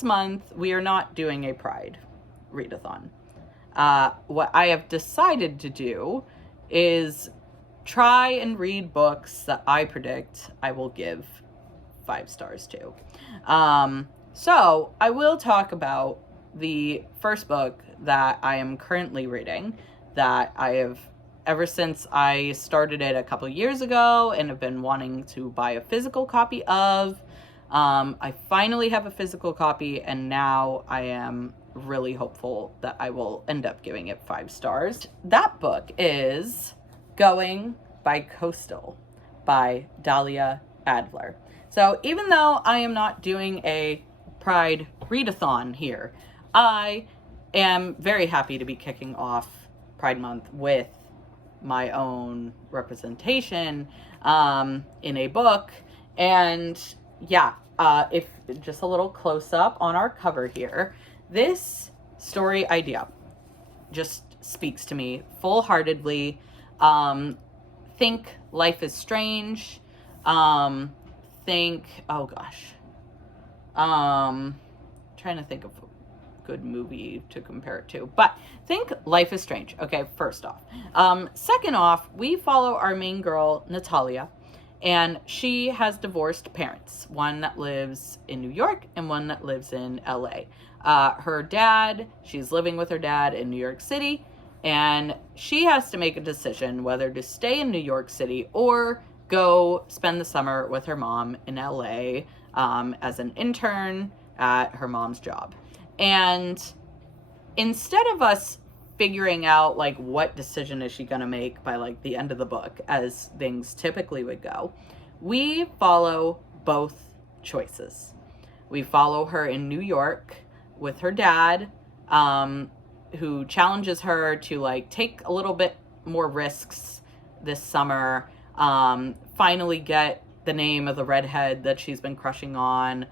this month we are not doing a Pride readathon. What I have decided to do is try and read books that I predict I will give 5 stars to. So I will talk about the first book that I am currently reading, that I have, ever since I started it a couple years ago and have been wanting to buy a physical copy of. I finally have a physical copy, and now I am really hopeful that I will end up giving it 5 stars. That book is Going by Coastal by Dahlia Adler. So even though I am not doing a Pride readathon here, I am very happy to be kicking off Pride Month with my own representation in a book. And yeah, if just a little close up on our cover here, this story idea just speaks to me full-heartedly. Think Life is Strange. Think, oh gosh, trying to think of a good movie to compare it to, but think Life is Strange. Okay, first off. Second off, we follow our main girl, Natalia, and she has divorced parents, one that lives in New York and one that lives in LA. Her dad, she's living with her dad in New York City, and she has to make a decision whether to stay in New York City or go spend the summer with her mom in LA as an intern at her mom's job. And instead of us figuring out like what decision is she gonna make by like the end of the book, as things typically would go, we follow both choices. We follow her in New York with her dad, who challenges her to like take a little bit more risks this summer, finally get the name of the redhead that she's been crushing on,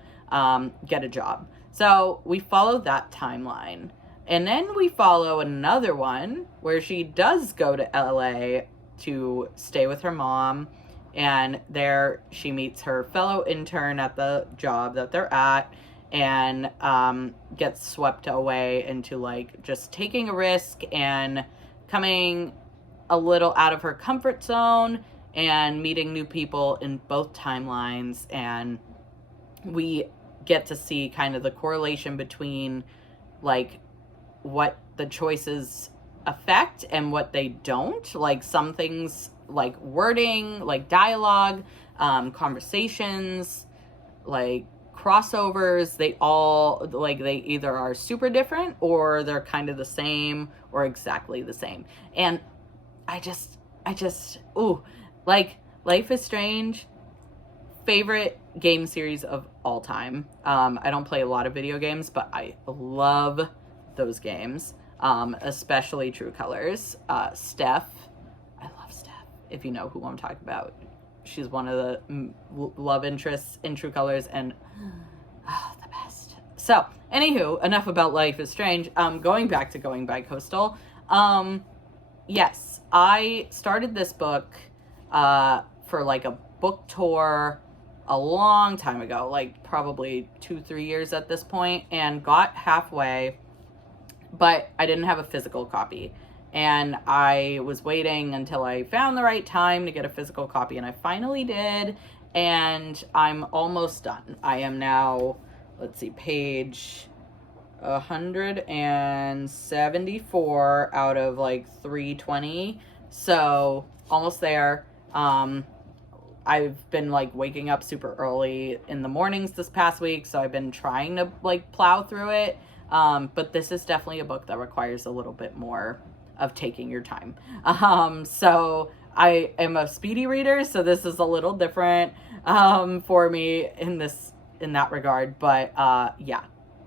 get a job. So we follow that timeline. And then we follow another one where she does go to LA to stay with her mom. And there she meets her fellow intern at the job that they're at, and gets swept away into like just taking a risk and coming a little out of her comfort zone and meeting new people in both timelines. And we get to see kind of the correlation between like what the choices affect and what they don't. Like some things like wording, like dialogue, conversations, like crossovers, they all like they either are super different or they're kind of the same or exactly the same. And I just ooh, like Life is Strange, favorite game series of all time. I don't play a lot of video games, but I love those games, especially True Colors. Steph, I love Steph, if you know who I'm talking about. She's one of the love interests in True Colors, and the best. So, anywho, enough about Life is Strange. Going back to Going by Coastal. Yes, I started this book for like a book tour a long time ago, like probably 2-3 years at this point, and got halfway, but I didn't have a physical copy. And I was waiting until I found the right time to get a physical copy, and I finally did, and I'm almost done. I am now, let's see, page 174 out of like 320, so almost there. I've been like waking up super early in the mornings this past week, so I've been trying to like plow through it, but this is definitely a book that requires a little bit more of taking your time. So I am a speedy reader, so this is a little different for me in that regard, but yeah,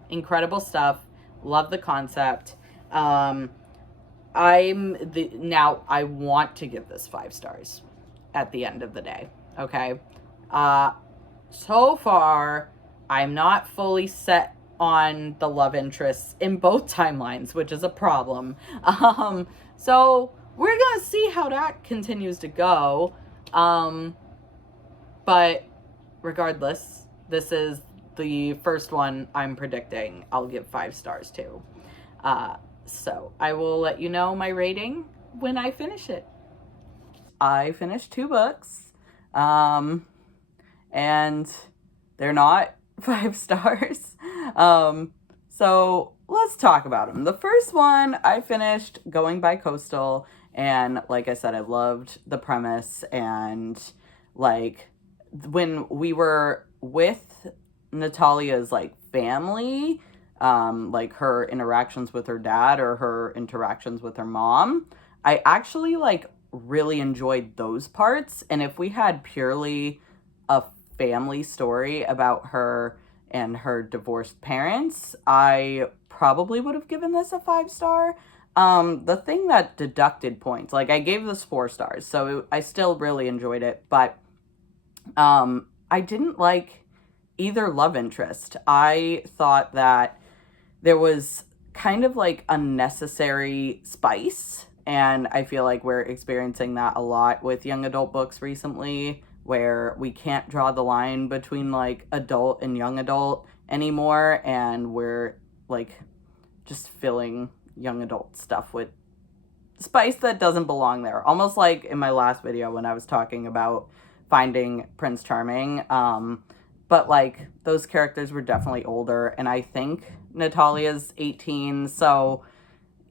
incredible stuff. Love the concept. Now I want to give this 5 stars at the end of the day. Okay. So far, I'm not fully set on the love interests in both timelines, which is a problem. So we're gonna see how that continues to go. But regardless, this is the first one I'm predicting I'll give 5 stars to. So I will let you know my rating when I finish it. I finished 2 books, and they're not 5 stars. So let's talk about them. The first one I finished, Going by Coastal, and like I said, I loved the premise, and like when we were with Natalia's like family, like her interactions with her dad or her interactions with her mom, I actually like really enjoyed those parts. And if we had purely a family story about her and her divorced parents, I probably would have given this a 5 star. The thing that deducted points, like I gave this 4 stars, so I still really enjoyed it, but I didn't like either love interest. I thought that there was kind of like unnecessary spice, and I feel like we're experiencing that a lot with young adult books recently, where we can't draw the line between like adult and young adult anymore, and we're like just filling young adult stuff with spice that doesn't belong there. Almost like in my last video when I was talking about finding Prince Charming. But like those characters were definitely older, and I think Natalia's 18, so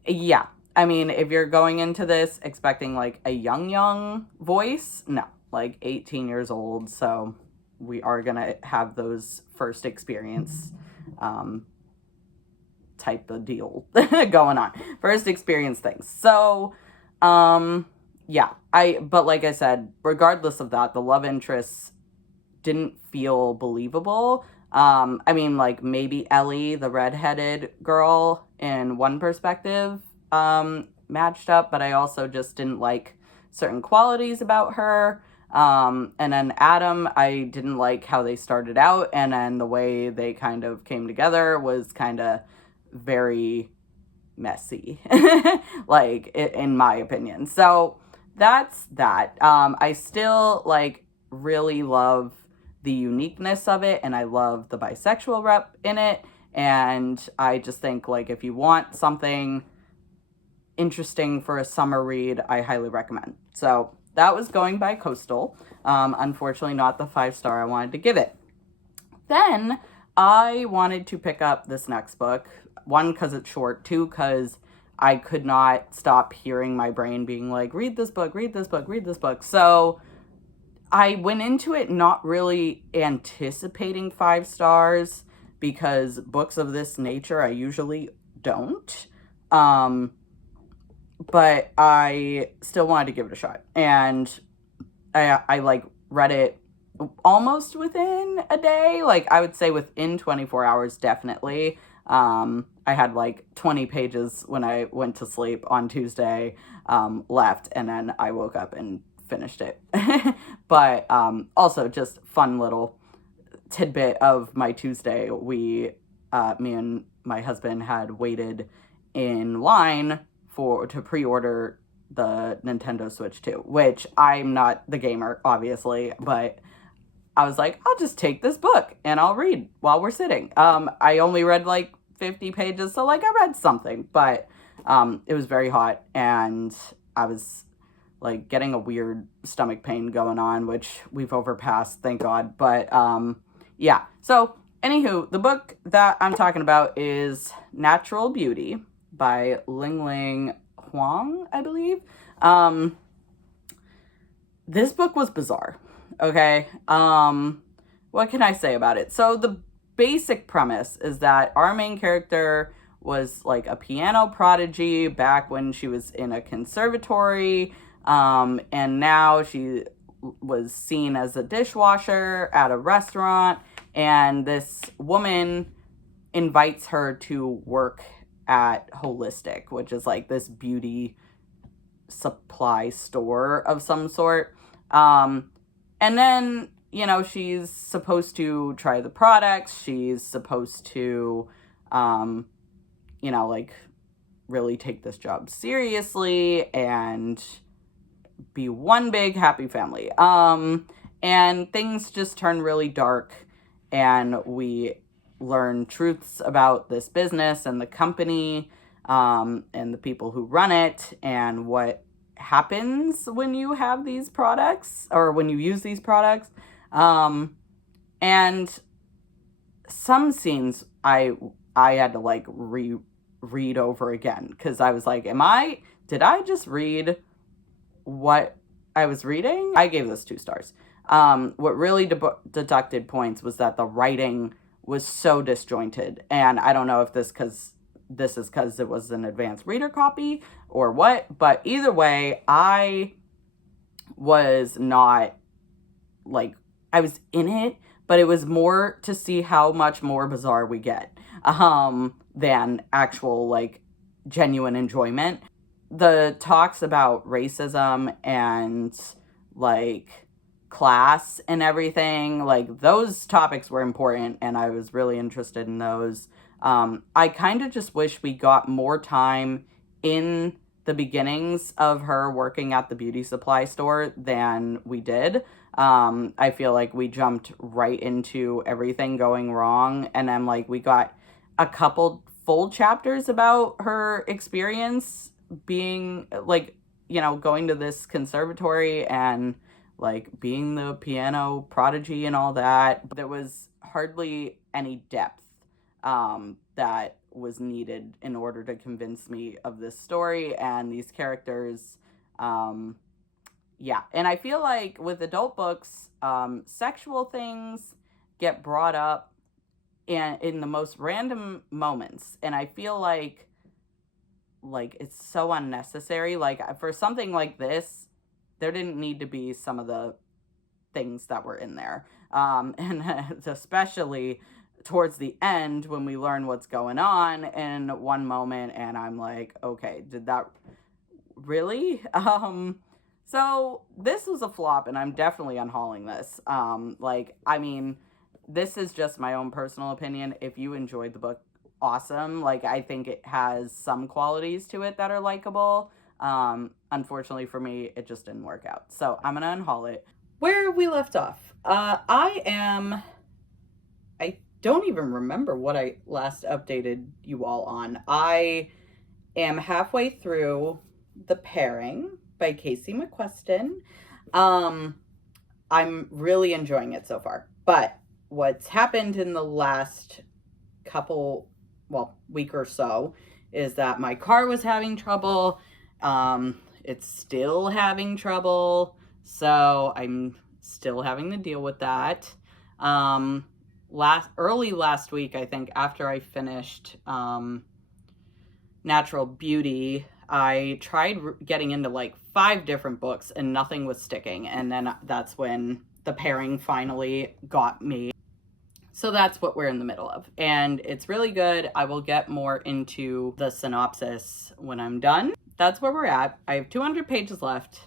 yeah. I mean, if you're going into this expecting like a young voice, no, like 18 years old, so we are gonna have those first experience type of deal going on. First experience things. So, yeah, but like I said, regardless of that, the love interests didn't feel believable. I mean, like maybe Ellie, the redheaded girl, in one perspective, matched up, but I also just didn't like certain qualities about her. And then Adam, I didn't like how they started out, and then the way they kind of came together was kind of very messy, like in my opinion. So that's that. I still like really love the uniqueness of it, and I love the bisexual rep in it, and I just think like if you want something interesting for a summer read, I highly recommend. So that was Going by Coastal. Unfortunately not the 5 star I wanted to give it. Then I wanted to pick up this next book, 1 because it's short, 2 because I could not stop hearing my brain being like, read this book, read this book, read this book. So I went into it not really anticipating 5 stars, because books of this nature I usually don't. But I still wanted to give it a shot. And I like read it almost within a day. Like I would say within 24 hours, definitely. I had like 20 pages when I went to sleep on Tuesday left, and then I woke up and finished it. But also just fun little tidbit of my Tuesday. Me and my husband had waited in line to pre-order the Nintendo Switch 2, which I'm not the gamer, obviously, but I was like, I'll just take this book and I'll read while we're sitting. I only read like 50 pages, so like I read something, but it was very hot, and I was like getting a weird stomach pain going on, which we've overpassed, thank God. But yeah, so anywho, the book that I'm talking about is Natural Beauty by Ling Ling Huang, I believe. This book was bizarre, okay? What can I say about it? So the basic premise is that our main character was like a piano prodigy back when she was in a conservatory, and now she was seen as a dishwasher at a restaurant, and this woman invites her to work at Holistic, which is like this beauty supply store of some sort. And then, you know, she's supposed to try the products. She's supposed to, you know, like really take this job seriously and be one big happy family. And things just turn really dark and we learn truths about this business and the company, and the people who run it, and what happens when you have these products or when you use these products. And some scenes I had to like read over again, because I was like, did I just read what I was reading? I gave this 2 stars. What really deducted points was that the writing was so disjointed, and I don't know if this is because it was an advanced reader copy or what, but either way, I was not like, I was in it, but it was more to see how much more bizarre we get, than actual like genuine enjoyment. The talks about racism and like class and everything, like those topics were important, and I was really interested in those. I kind of just wish we got more time in the beginnings of her working at the beauty supply store than we did. I feel like we jumped right into everything going wrong, and then like we got a couple full chapters about her experience being like, going to this conservatory and like being the piano prodigy and all that. There was hardly any depth that was needed in order to convince me of this story and these characters. Yeah, and I feel like with adult books, sexual things get brought up in the most random moments, and I feel like it's so unnecessary. Like for something like this, there didn't need to be some of the things that were in there, and especially towards the end when we learn what's going on in one moment, and I'm like, okay, did that really? So this was a flop, and I'm definitely unhauling this. I mean, this is just my own personal opinion. If you enjoyed the book, awesome. Like, I think it has some qualities to it that are likable. Unfortunately for me, it just didn't work out. So I'm gonna unhaul it. Where we left off, I don't even remember what I last updated you all on. I am halfway through The Pairing by Casey McQuiston. I'm really enjoying it so far. But what's happened in the last week or so is that my car was having trouble. It's still having trouble. So I'm still having to deal with that. Early last week, I think, after I finished Natural Beauty, I tried getting into like 5 different books and nothing was sticking. And then that's when The Pairing finally got me. So that's what we're in the middle of. And it's really good. I will get more into the synopsis when I'm done. That's where we're at. I have 200 pages left.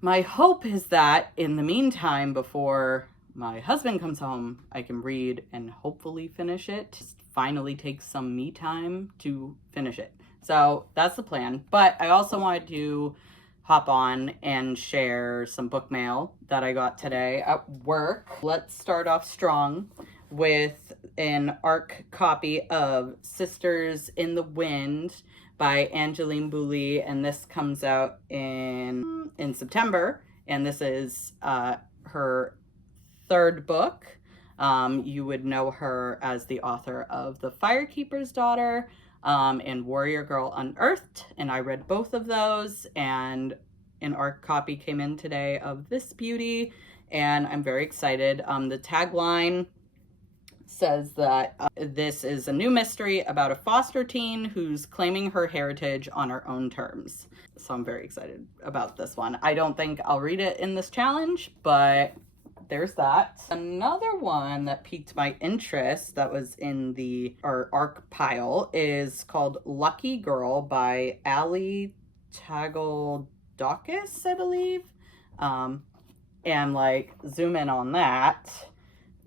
My hope is that in the meantime, before my husband comes home, I can read and hopefully finish it. Just finally take some me time to finish it. So that's the plan. But I also wanted to hop on and share some book mail that I got today at work. Let's start off strong with an ARC copy of Sisters in the Wind by Angeline Boulley, and this comes out in September, and this is her 3rd book. You would know her as the author of The Firekeeper's Daughter and Warrior Girl Unearthed, and I read both of those, and an ARC copy came in today of this beauty, and I'm very excited. The tagline says that this is a new mystery about a foster teen who's claiming her heritage on her own terms. So I'm very excited about this one. I don't think I'll read it in this challenge, but there's that. Another one that piqued my interest that was in our ARC pile is called Lucky Girl by Ali Tagoldakis, I believe. And like, zoom in on that.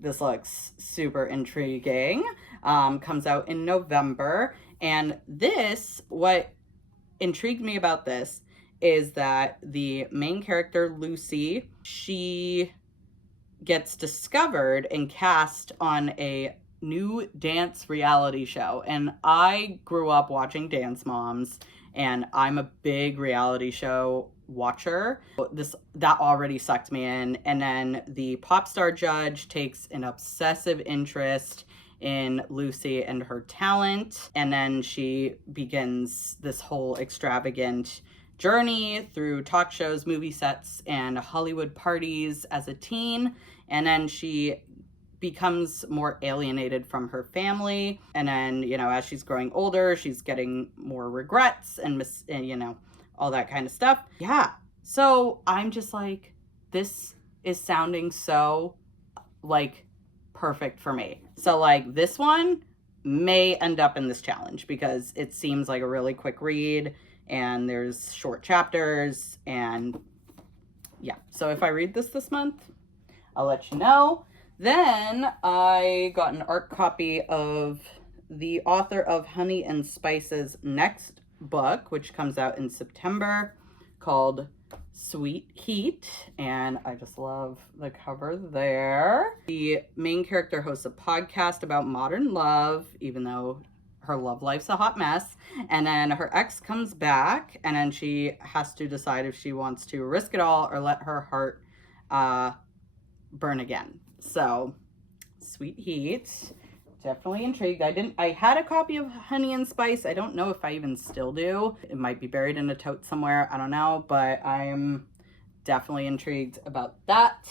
This looks super intriguing. Comes out in November. And what intrigued me about this is that the main character, Lucy, she gets discovered and cast on a new dance reality show. And I grew up watching Dance Moms, and I'm a big reality show watcher. That already sucked me in. And then the pop star judge takes an obsessive interest in Lucy and her talent, and then she begins this whole extravagant journey through talk shows, movie sets, and Hollywood parties as a teen. And then she becomes more alienated from her family. And then, you know, as she's growing older, she's getting more regrets and you know, all that kind of stuff. Yeah. So I'm just like, this is sounding so like perfect for me. So like this one may end up in this challenge because it seems like a really quick read and there's short chapters, and yeah. So if I read this month, I'll let you know. Then I got an art copy of the author of Honey and Spice's next book, which comes out in September, called Sweet Heat, and I just love the cover there. The main character hosts a podcast about modern love, even though her love life's a hot mess. And then her ex comes back, and then she has to decide if she wants to risk it all or let her heart burn again. So, Sweet Heat. Definitely intrigued. I had a copy of Honey and Spice. I don't know if I even still do. It might be buried in a tote somewhere. I don't know, but I'm definitely intrigued about that.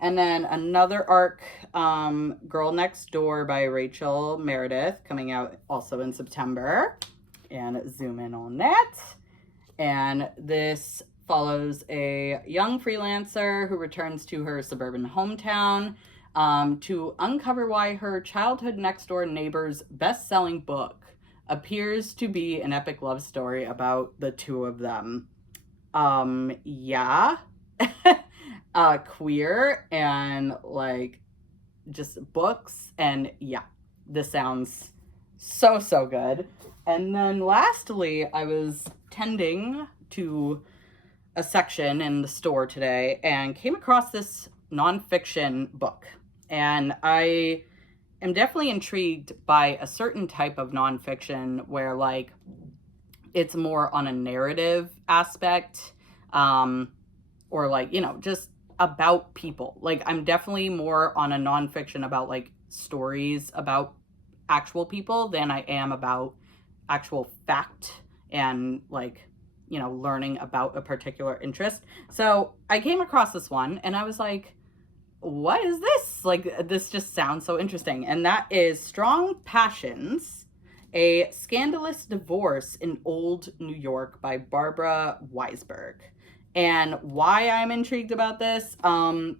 And then another arc, Girl Next Door by Rachel Meredith, coming out also in September. And zoom in on that. And this follows a young freelancer who returns to her suburban hometown to uncover why her childhood next-door neighbor's best-selling book appears to be an epic love story about the two of them. Yeah. Queer and like just books, and yeah, this sounds so good. And then lastly, I was tending to a section in the store today and came across this nonfiction book. And I am definitely intrigued by a certain type of nonfiction where like it's more on a narrative aspect, or like, you know, just about people. Like I'm definitely more on a nonfiction about like stories about actual people than I am about actual fact and like, you know, learning about a particular interest. So I came across this one and I was like, what is this? Like, this just sounds so interesting. And that is Strong Passions, A Scandalous Divorce in Old New York by Barbara Weisberg. And why I'm intrigued about this,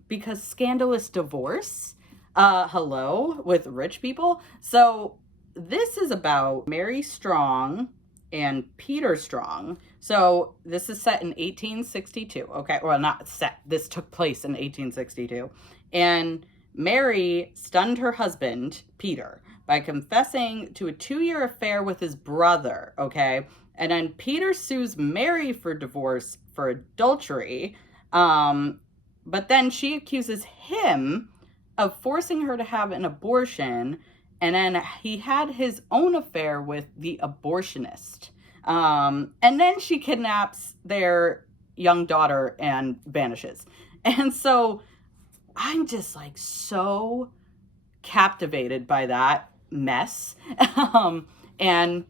because scandalous divorce, hello, with rich people. So this is about Mary Strong and Peter Strong. So this is set in 1862. Okay, well, not set. This took place in 1862. And Mary stunned her husband, Peter, by confessing to a 2-year affair with his brother, okay? And then Peter sues Mary for divorce for adultery. But then she accuses him of forcing her to have an abortion. And then he had his own affair with the abortionist. And then she kidnaps their young daughter and vanishes. And so I'm just like so captivated by that mess. And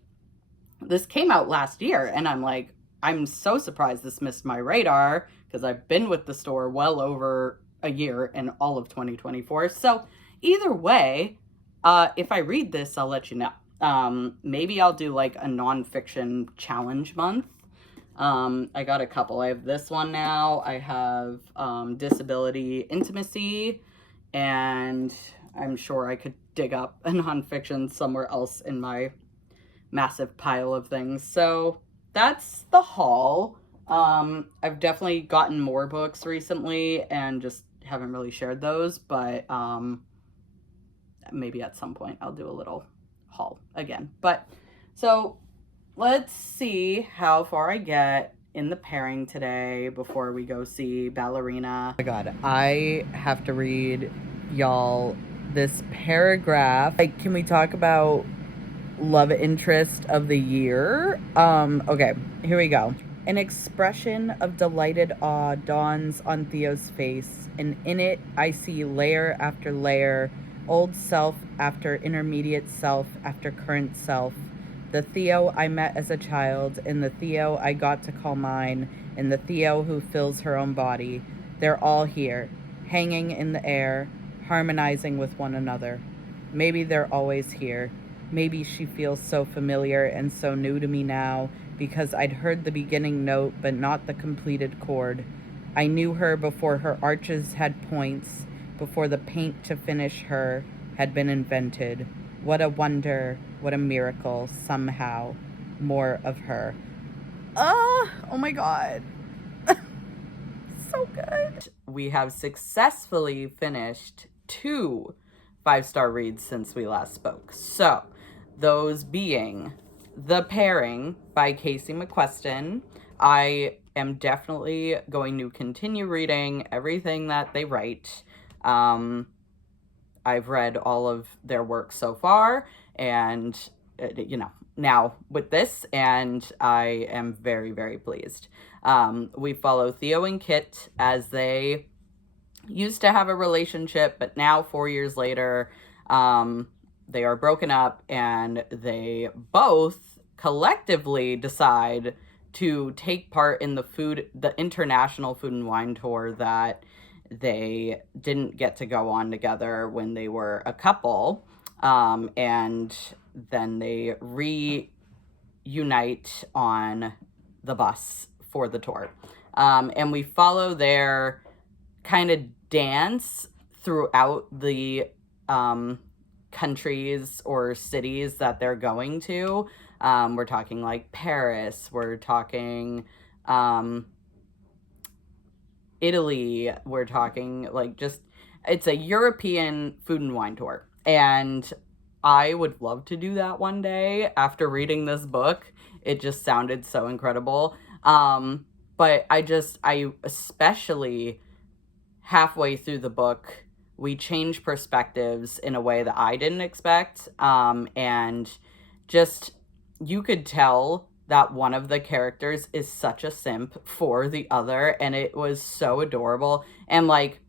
this came out last year, and I'm like, I'm so surprised this missed my radar because I've been with the store well over a year in all of 2024. So either way, if I read this, I'll let you know. Maybe I'll do like a nonfiction challenge month. I got a couple. I have this one now. I have Disability Intimacy, and I'm sure I could dig up a nonfiction somewhere else in my massive pile of things. So that's the haul. I've definitely gotten more books recently and just haven't really shared those, but maybe at some point I'll do a little haul again. But so let's see how far I get in the pairing today before we go see Ballerina. Oh my god, I have to read y'all this paragraph. Like, can we talk about love interest of the year? Okay, here we go. An expression of delighted awe dawns on Theo's face, and in it I see layer after layer, old self after intermediate self after current self. The Theo I met as a child, and the Theo I got to call mine, and the Theo who fills her own body. They're all here, hanging in the air, harmonizing with one another. Maybe they're always here. Maybe she feels so familiar and so new to me now because I'd heard the beginning note but not the completed chord. I knew her before her arches had points, before the paint to finish her had been invented. What a wonder, what a miracle, somehow. More of her. Oh my god. So good. We have successfully finished 2 5-star reads since we last spoke. So, those being The Pairing by Casey McQuiston. I am definitely going to continue reading everything that they write. I've read all of their work so far, and, now with this, and I am very, very pleased. We follow Theo and Kit as they used to have a relationship, but now 4 years later, they are broken up, and they both collectively decide to take part in the international food and wine tour that they didn't get to go on together when they were a couple. And then they reunite on the bus for the tour. And we follow their kind of dance throughout the countries or cities that they're going to. We're talking like Paris, we're talking Italy, we're talking like just, it's a European food and wine tour. And I would love to do that one day. After reading this book, it just sounded so incredible. But I especially halfway through the book, we change perspectives in a way that I didn't expect. And just, you could tell that one of the characters is such a simp for the other, and it was so adorable. And like,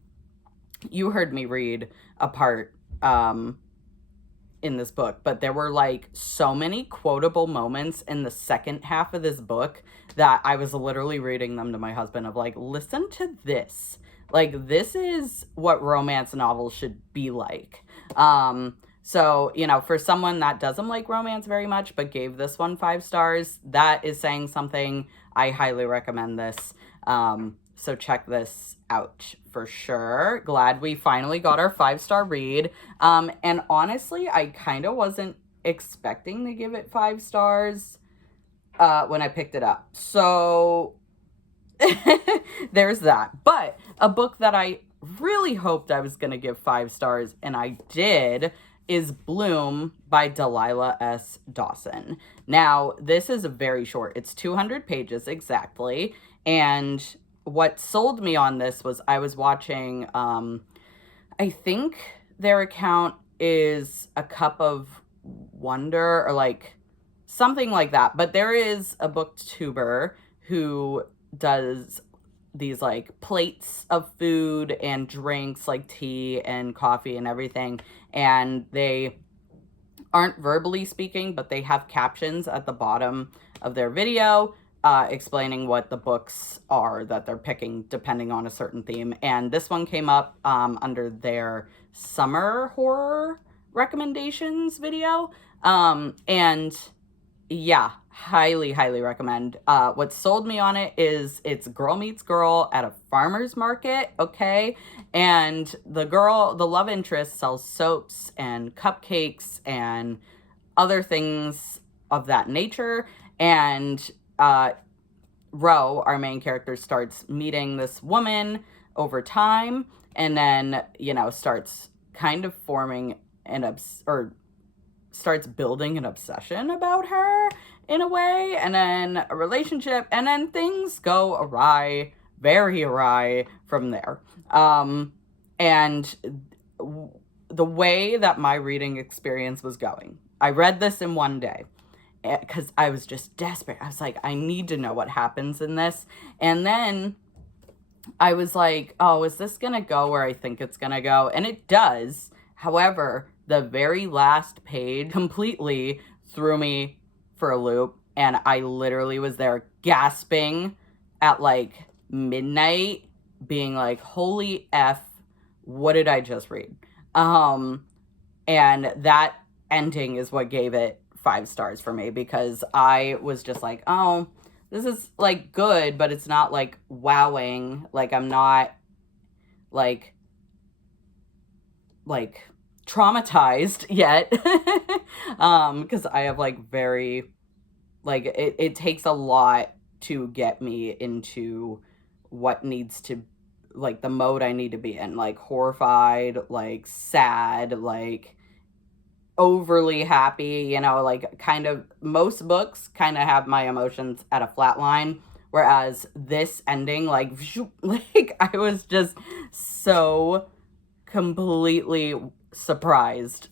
you heard me read a part in this book, but there were like so many quotable moments in the second half of this book that I was literally reading them to my husband of like, listen to this. Like, this is what romance novels should be like. So, for someone that doesn't like romance very much, but gave this one 5 stars, that is saying something. I highly recommend this. So check this out for sure. Glad we finally got our 5-star read. And honestly, I kind of wasn't expecting to give it 5 stars when I picked it up. So there's that. But a book that I really hoped I was going to give 5 stars, and I did, is Bloom by Delilah S. Dawson. Now, this is very short. It's 200 pages exactly. And what sold me on this was I was watching, I think their account is A Cup of Wonder or like something like that. But there is a booktuber who does these like plates of food and drinks like tea and coffee and everything, and they aren't verbally speaking, but they have captions at the bottom of their video explaining what the books are that they're picking depending on a certain theme. And this one came up under their summer horror recommendations video, and yeah, highly, highly recommend. What sold me on it is it's girl meets girl at a farmer's market, okay? And the love interest sells soaps and cupcakes and other things of that nature. And Ro, our main character, starts meeting this woman over time, and then, starts kind of forming starts building an obsession about her in a way, and then a relationship, and then things go awry, very awry from there. And the way that my reading experience was going, I read this in one day because I was just desperate. I was like, I need to know what happens in this. And then I was like, oh, is this going to go where I think it's going to go? And it does. However, the very last page completely threw me for a loop. And I literally was there gasping at like midnight, being like, holy F, what did I just read? And that ending is what gave it 5 stars for me, because I was just like, oh, this is like good, but it's not like wowing. Like I'm not like traumatized yet. Because I have like very, like it takes a lot to get me into what needs to, like the mode I need to be in, like horrified, like sad, like overly happy, you know, like kind of most books kind of have my emotions at a flat line, whereas this ending, like like I was just so completely surprised.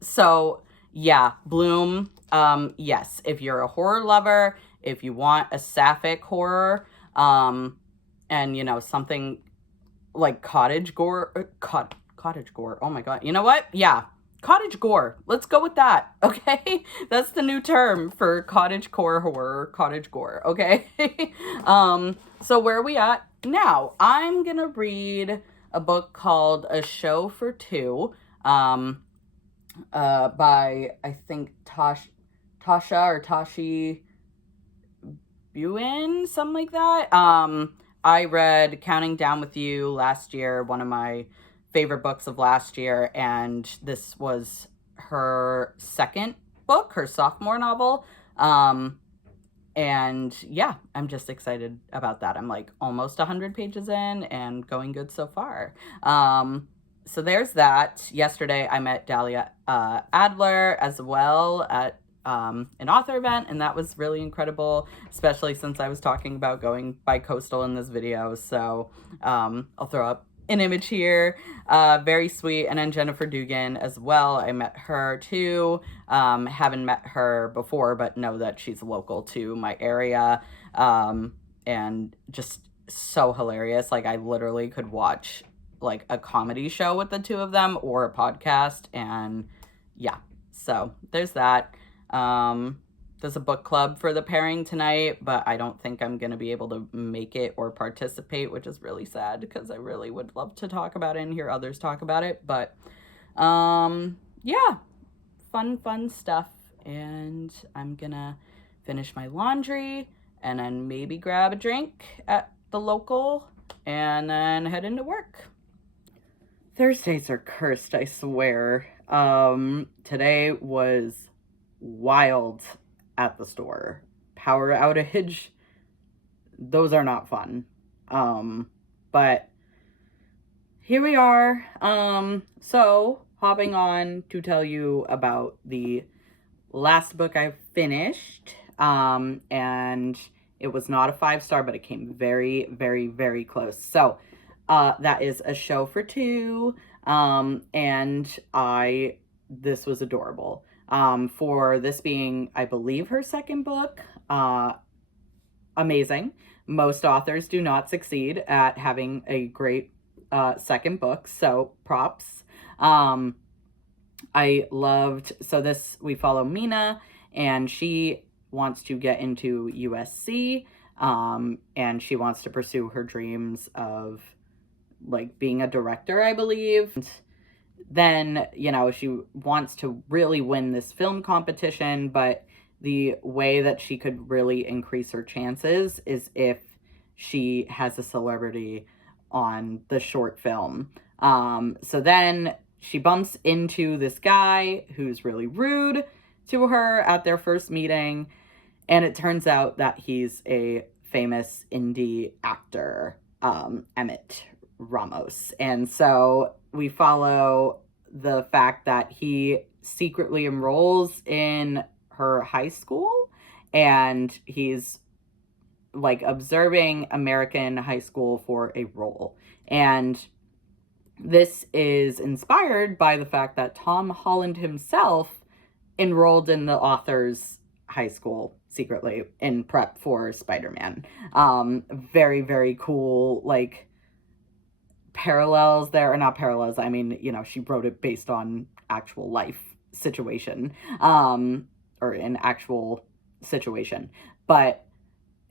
So yeah, Bloom, yes, if you're a horror lover, if you want a sapphic horror, and you know, something like cottage gore, cottage gore, oh my god, you know what, yeah, cottage gore, let's go with that. Okay, that's the new term for cottage core horror, cottage gore. Okay. So where are we at now? I'm gonna read a book called A Show for Two, by I think Tasha or Tashi Buin, something like that. I read Counting Down with You last year, one of my favorite books of last year, and this was her second book, her sophomore novel. And yeah, I'm just excited about that. I'm like almost 100 pages in and going good so far. So there's that. Yesterday I met Dahlia Adler as well at an author event, and that was really incredible, especially since I was talking about going bi-coastal in this video. So I'll throw up an image here. Very sweet. And then Jennifer Dugan as well. I met her too. Haven't met her before, but know that she's local to my area. And just so hilarious. Like I literally could watch like a comedy show with the two of them or a podcast. And yeah, so there's that. There's a book club for the pairing tonight, but I don't think I'm going to be able to make it or participate, which is really sad because I really would love to talk about it and hear others talk about it. But yeah, fun stuff. And I'm going to finish my laundry and then maybe grab a drink at the local and then head into work. Thursdays are cursed, I swear. Today was wild at the store. Power outage, those are not fun. But here we are. So hopping on to tell you about the last book I finished. And it was not a 5-star, but it came very, very, very close. So that is A Show for Two. And this was adorable. For this being, I believe, her second book. Amazing. Most authors do not succeed at having a great second book, so props. I loved, so this, we follow Mina, and she wants to get into USC, and she wants to pursue her dreams of like being a director, I believe. And then, you know, she wants to really win this film competition, but the way that she could really increase her chances is if she has a celebrity on the short film. So then she bumps into this guy who's really rude to her at their first meeting, and it turns out that he's a famous indie actor, Emmett Ramos. And so we follow the fact that he secretly enrolls in her high school, and he's like observing American high school for a role. And this is inspired by the fact that Tom Holland himself enrolled in the author's high school secretly in prep for Spider-Man. Very, very cool, like, parallels there, or not parallels, I mean, you know, she wrote it based on actual life situation, or an actual situation. But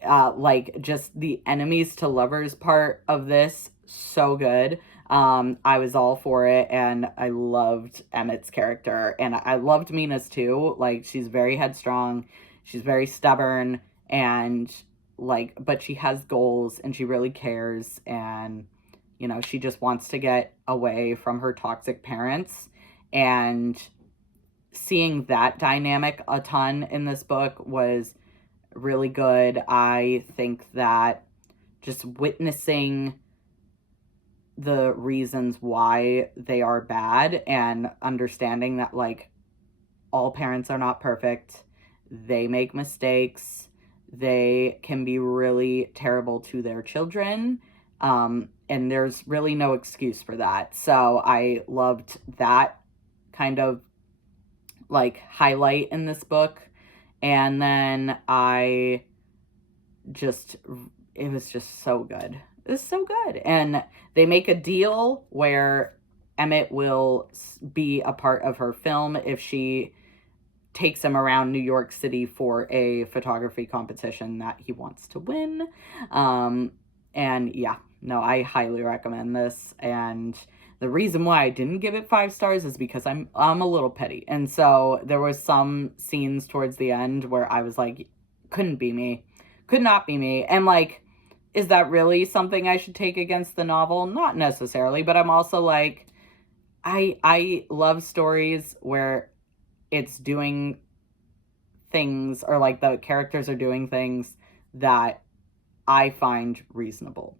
like, just the enemies to lovers part of this, so good. I was all for it, and I loved Emmett's character, and I loved Mina's too. Like, she's very headstrong, she's very stubborn, and like, but she has goals, and she really cares, and you know, she just wants to get away from her toxic parents. And seeing that dynamic a ton in this book was really good. I think that just witnessing the reasons why they are bad and understanding that, like, all parents are not perfect, they make mistakes, they can be really terrible to their children, and there's really no excuse for that. So I loved that kind of like highlight in this book. And then it was just so good. It was so good. And they make a deal where Emmett will be a part of her film if she takes him around New York City for a photography competition that he wants to win. And yeah, no, I highly recommend this. And the reason why I didn't give it 5 stars is because I'm a little petty. And so there was some scenes towards the end where I was like, couldn't be me. Could not be me. And like, is that really something I should take against the novel? Not necessarily, but I'm also like, I love stories where it's doing things, or like the characters are doing things that I find reasonable.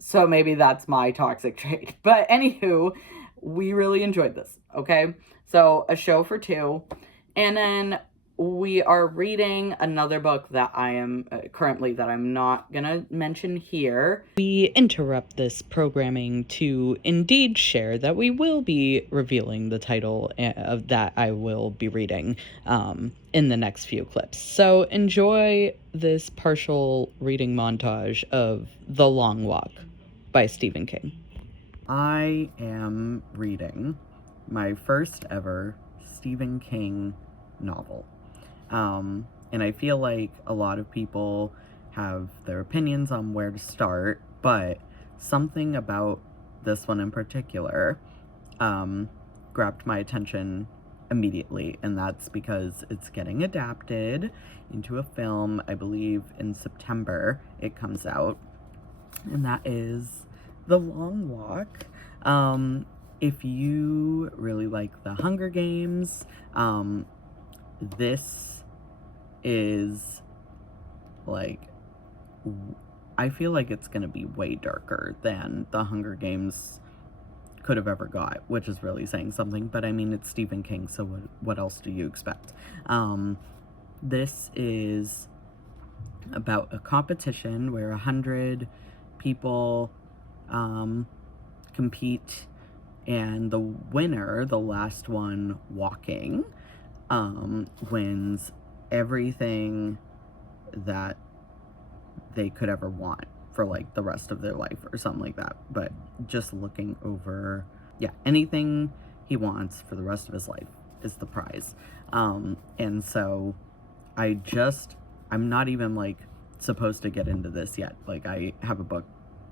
So maybe that's my toxic trait. But anywho, we really enjoyed this, okay? So a show for 2. And then we are reading another book that I am currently, that I'm not gonna mention here. We interrupt this programming to indeed share that we will be revealing the title of that I will be reading in the next few clips. So enjoy this partial reading montage of The Long Walk by Stephen King. I am reading my first ever Stephen King novel. And I feel like a lot of people have their opinions on where to start, but something about this one in particular grabbed my attention immediately, and that's because it's getting adapted into a film. I believe in September it comes out, and that is The Long Walk. If you really like The Hunger Games, this is like, I feel like it's gonna be way darker than The Hunger Games could have ever got, which is really saying something. But I mean, it's Stephen King, so what else do you expect? This is about a competition where 100 people compete, and the winner, the last one walking, wins everything that they could ever want for like the rest of their life or something like that. But just looking over, yeah, anything he wants for the rest of his life is the prize. And so I'm not even like supposed to get into this yet. Like, I have a book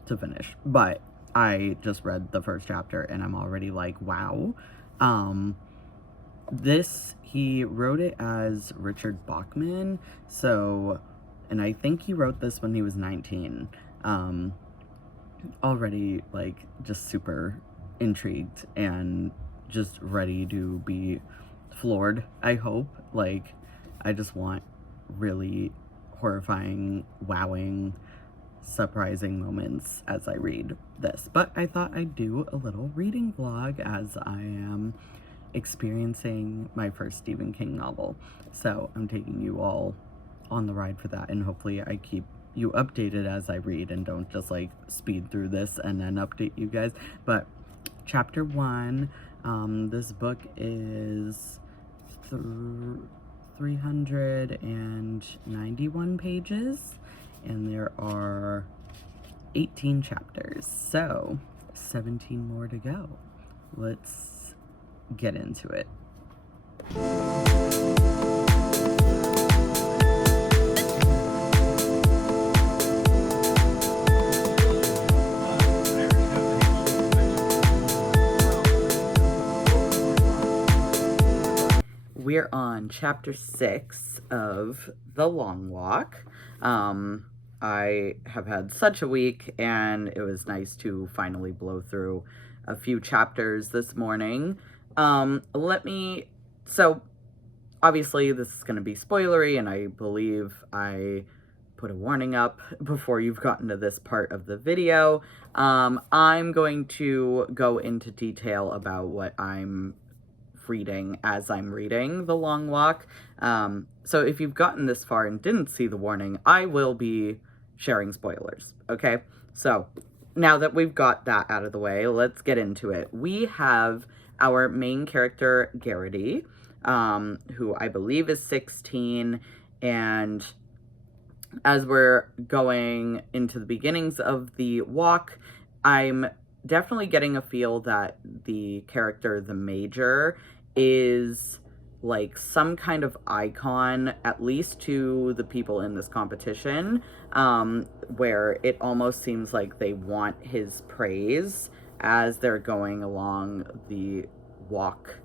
to finish, but I just read the first chapter and I'm already like, wow. He wrote it as Richard Bachman, so, and I think he wrote this when he was 19. Already, like, just super intrigued and just ready to be floored, I hope. Like, I just want really horrifying, wowing, surprising moments as I read this. But I thought I'd do a little reading vlog, as I am experiencing my first Stephen King novel. So I'm taking you all on the ride for that, and hopefully I keep you updated as I read and don't just like speed through this and then update you guys. But chapter 1, this book is 391 pages, and there are 18 chapters, so 17 more to go. Let's get into it. We're on chapter 6 of The Long Walk. I have had such a week, and it was nice to finally blow through a few chapters this morning. So obviously this is going to be spoilery, and I believe I put a warning up before you've gotten to this part of the video. I'm going to go into detail about what I'm reading as I'm reading The Long Walk. So if you've gotten this far and didn't see the warning, I will be sharing spoilers, okay? So now that we've got that out of the way, let's get into it. We have our main character, Garrity, who I believe is 16, and as we're going into the beginnings of the walk, I'm definitely getting a feel that the character, the Major, is like some kind of icon, at least to the people in this competition, where it almost seems like they want his praise as they're going along the walk.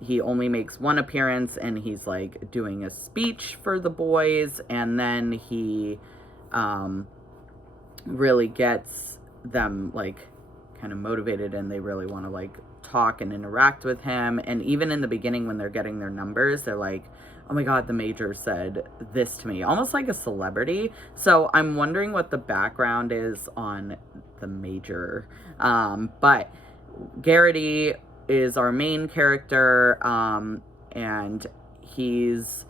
He only makes one appearance, and he's like doing a speech for the boys, and then he really gets them like kind of motivated, and they really want to like talk and interact with him. And even in the beginning, when they're getting their numbers, they're like, oh my god, the Major said this to me, almost like a celebrity. So I'm wondering what the background is on the Major. But Garrity is our main character, and he's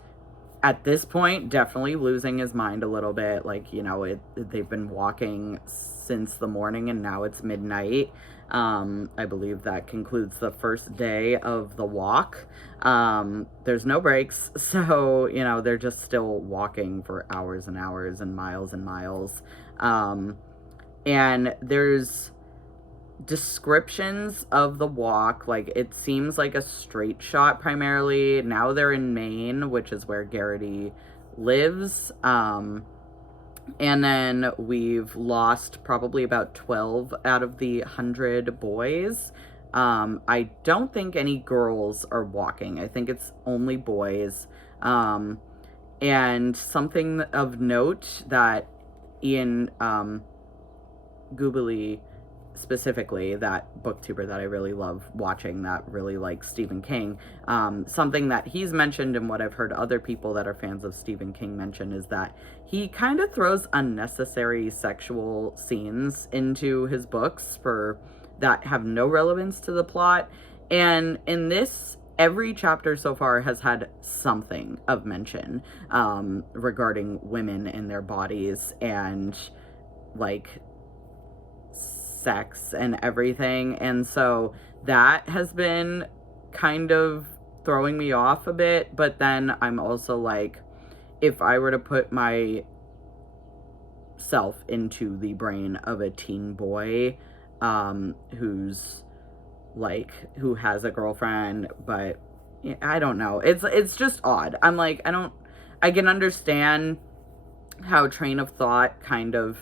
at this point definitely losing his mind a little bit. Like, you know, they've been walking since the morning, and now it's midnight. I believe that concludes the first day of the walk. There's no breaks, so, you know, they're just still walking for hours and hours and miles. And there's descriptions of the walk, like it seems like a straight shot primarily. Now they're in Maine, which is where Garrity lives. And then we've lost probably about 12 out of the 100 boys. I don't think any girls are walking. I think it's only boys. And something of note that Ian Goobly, specifically, that booktuber that I really love watching, that really likes Stephen King, something that he's mentioned and what I've heard other people that are fans of Stephen King mention is that he kind of throws unnecessary sexual scenes into his books that have no relevance to the plot. And in this, every chapter so far has had something of mention regarding women and their bodies and like sex and everything. And so that has been kind of throwing me off a bit. But then I'm also like, if I were to put myself into the brain of a teen boy who has a girlfriend, but I don't know, it's just odd. I'm like, I can understand how train of thought kind of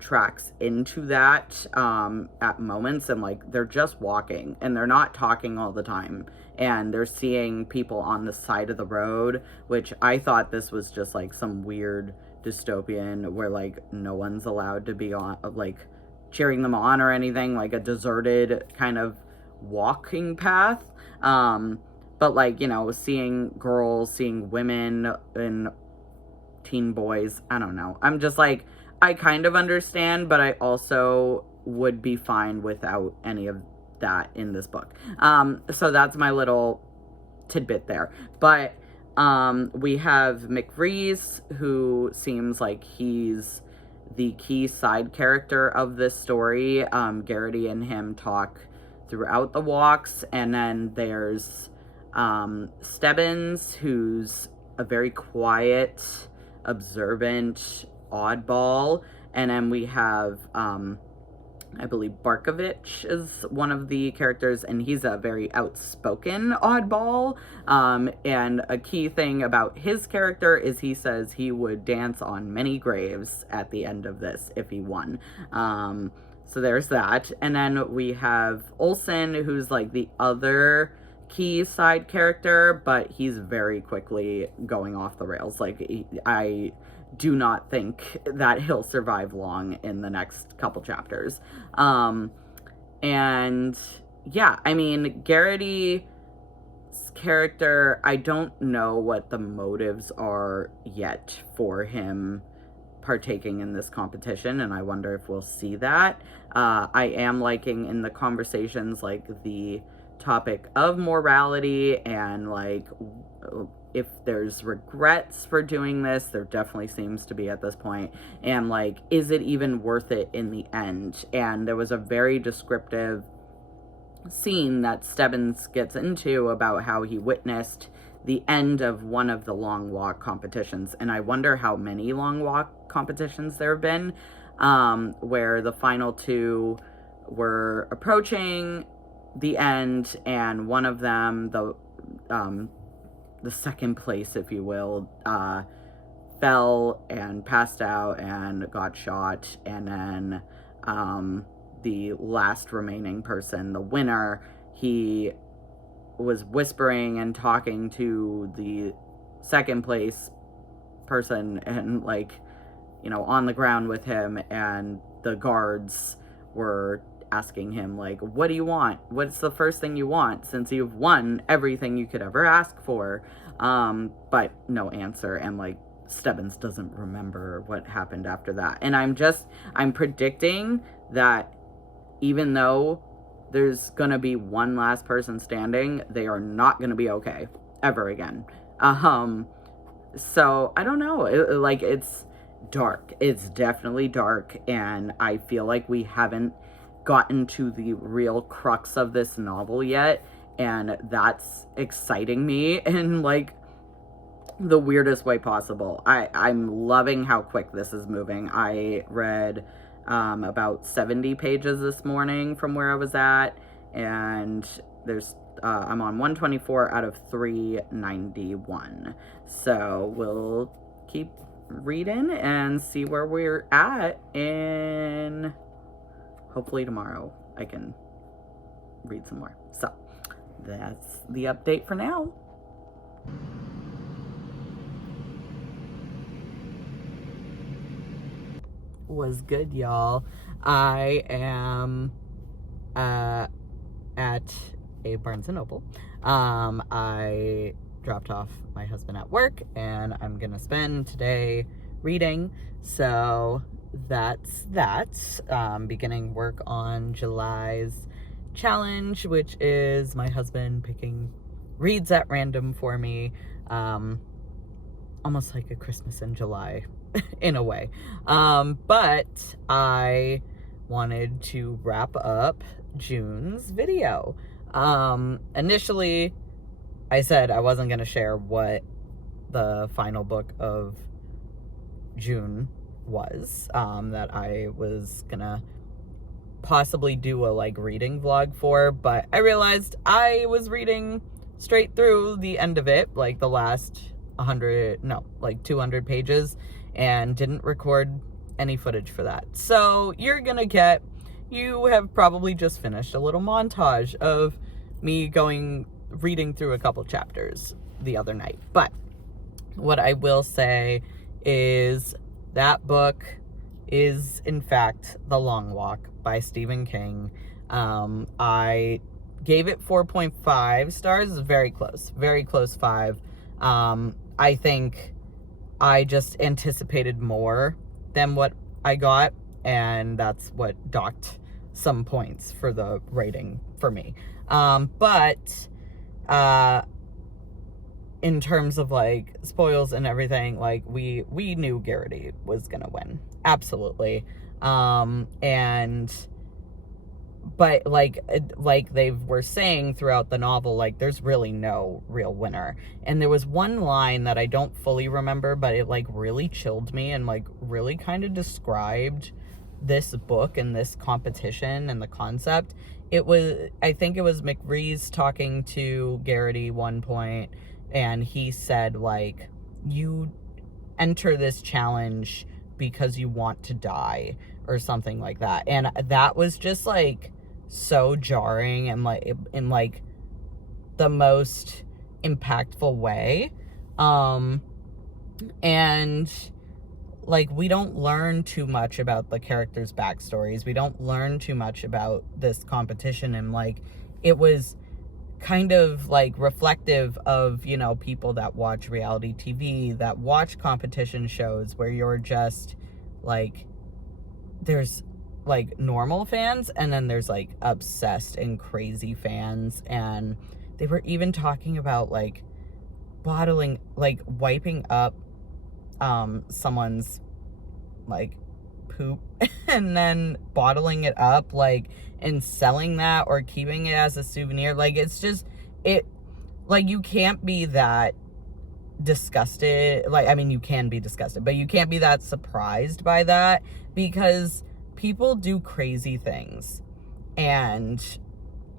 tracks into that at moments, and like they're just walking and they're not talking all the time, and they're seeing people on the side of the road, which I thought this was just like some weird dystopian where like no one's allowed to be on, like cheering them on or anything, like a deserted kind of walking path. But like, you know, seeing girls, seeing women and teen boys, I don't know, I'm just like, I kind of understand, but I also would be fine without any of that in this book. So that's my little tidbit there. But we have McReese, who seems like he's the key side character of this story. Garrity and him talk throughout the walks, and then there's Stebbins, who's a very quiet, observant oddball, and then we have I believe Barkovich is one of the characters, and he's a very outspoken oddball. And a key thing about his character is he says he would dance on many graves at the end of this if he won. So there's that. And then we have Olsen, who's like the other key side character, but he's very quickly going off the rails. Like, I do not think that he'll survive long in the next couple chapters. And yeah, I mean, Garrity's character, I don't know what the motives are yet for him partaking in this competition, and I wonder if we'll see that. I am liking in the conversations, like, the topic of morality, and like if there's regrets for doing this. There definitely seems to be at this point. And like, is it even worth it in the end? And there was a very descriptive scene that Stebbins gets into about how he witnessed the end of one of the long walk competitions, and I wonder how many long walk competitions there have been, where the final two were approaching the end, and one of them, the second place, if you will, fell and passed out and got shot, and then the last remaining person, the winner, he was whispering and talking to the second place person, and like, you know, on the ground with him, and the guards were asking him, like, what do you want? What's the first thing you want, since you've won everything you could ever ask for? But no answer, and like, Stebbins doesn't remember what happened after that. And I'm predicting that even though there's gonna be one last person standing, they are not gonna be okay ever again. So I don't know, it's dark. It's definitely dark, and I feel like we haven't gotten to the real crux of this novel yet, and that's exciting me in like the weirdest way possible. I'm loving how quick this is moving. I read about 70 pages this morning from where I was at, and there's I'm on 124 out of 391. So we'll keep reading and see where we're at, and hopefully tomorrow I can read some more. So that's the update for now. Was good, y'all. I am at a Barnes & Noble. I dropped off my husband at work, and I'm gonna spend today reading. So that's that. Beginning work on July's challenge, which is my husband picking reads at random for me. Almost like a Christmas in July in a way. But I wanted to wrap up June's video. Initially, I said I wasn't going to share what the final book of June was, that I was going to possibly do a like reading vlog for, but I realized I was reading straight through the end of it, like the last 200 pages, and didn't record any footage for that. So you have probably just finished a little montage of me reading through a couple chapters the other night. But what I will say is that book is in fact The Long Walk by Stephen King. I gave it 4.5 stars. Very close 5. I think I just anticipated more than what I got, and that's what docked some points for the rating for me. But in terms of like spoils and everything, like we knew Garrity was gonna win, absolutely. But like they were saying throughout the novel, like there's really no real winner. And there was one line that I don't fully remember, but it like really chilled me and like really kind of described this book and this competition and the concept. I think it was McReese talking to Garrity one point, and he said like, you enter this challenge because you want to die, or something like that. And that was just like so jarring and like in like the most impactful way. And like we don't learn too much about the characters' backstories. We don't learn too much about this competition, and like it was kind of like reflective of, you know, people that watch reality TV, that watch competition shows where you're just like, there's like normal fans and then there's like obsessed and crazy fans. And they were even talking about like bottling, like wiping up someone's like poop and then bottling it up, like, and selling that or keeping it as a souvenir. Like it's just, it, like you can't be that disgusted. Like, I mean, you can be disgusted, but you can't be that surprised by that, because people do crazy things. And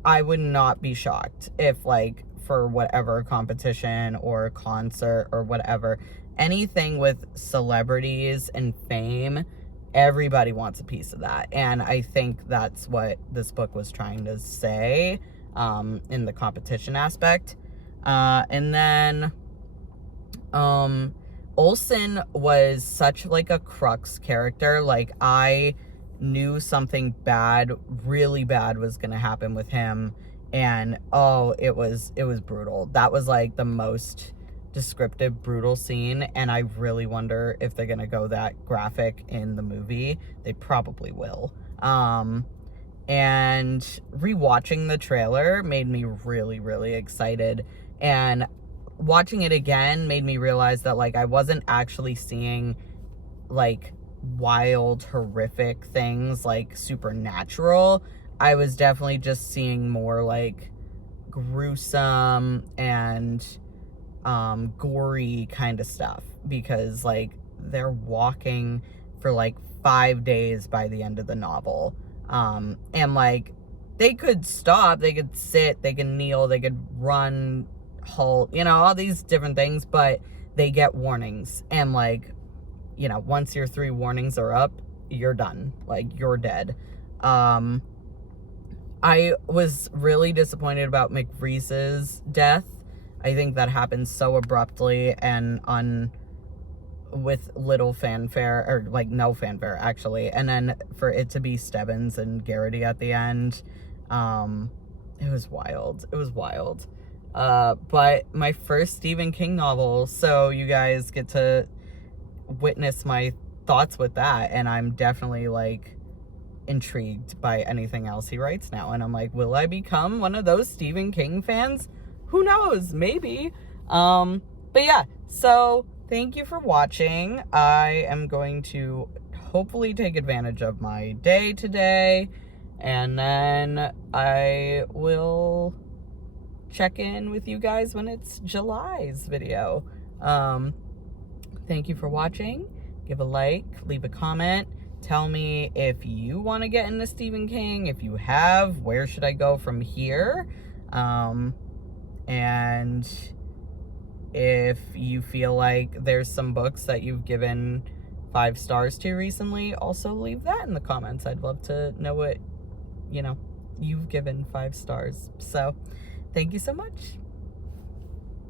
I would not be shocked if, like, for whatever competition or concert or whatever, anything with celebrities and fame, everybody wants a piece of that. And I think that's what this book was trying to say in the competition aspect. And then Olsen was such like a crux character. Like I knew something bad, really bad, was gonna happen with him, and it was brutal. That was like the most descriptive, brutal scene, and I really wonder if they're gonna go that graphic in the movie. They probably will. And rewatching the trailer made me really, really excited, and watching it again made me realize that like I wasn't actually seeing like wild, horrific things like supernatural. I was definitely just seeing more like gruesome and gory kind of stuff, because like they're walking for like 5 days by the end of the novel. And like they could stop, they could sit, they could kneel, they could run, halt, you know, all these different things, but they get warnings. And like, you know, once your 3 warnings are up, you're done. Like, you're dead. I was really disappointed about McReese's death. I think that happened so abruptly and with little fanfare, or like no fanfare actually. And then for it to be Stebbins and Garrity at the end, it was wild. It was wild. But my first Stephen King novel, so you guys get to witness my thoughts with that, and I'm definitely like intrigued by anything else he writes now. And I'm like, will I become one of those Stephen King fans? Who knows? Maybe. But yeah, so thank you for watching. I am going to hopefully take advantage of my day today, and then I will check in with you guys when it's July's video. Thank you for watching. Give a like, leave a comment. Tell me if you want to get into Stephen King. If you have, where should I go from here? And if you feel like there's some books that you've given 5 stars to recently, also leave that in the comments. I'd love to know what, you know, you've given 5 stars. So thank you so much.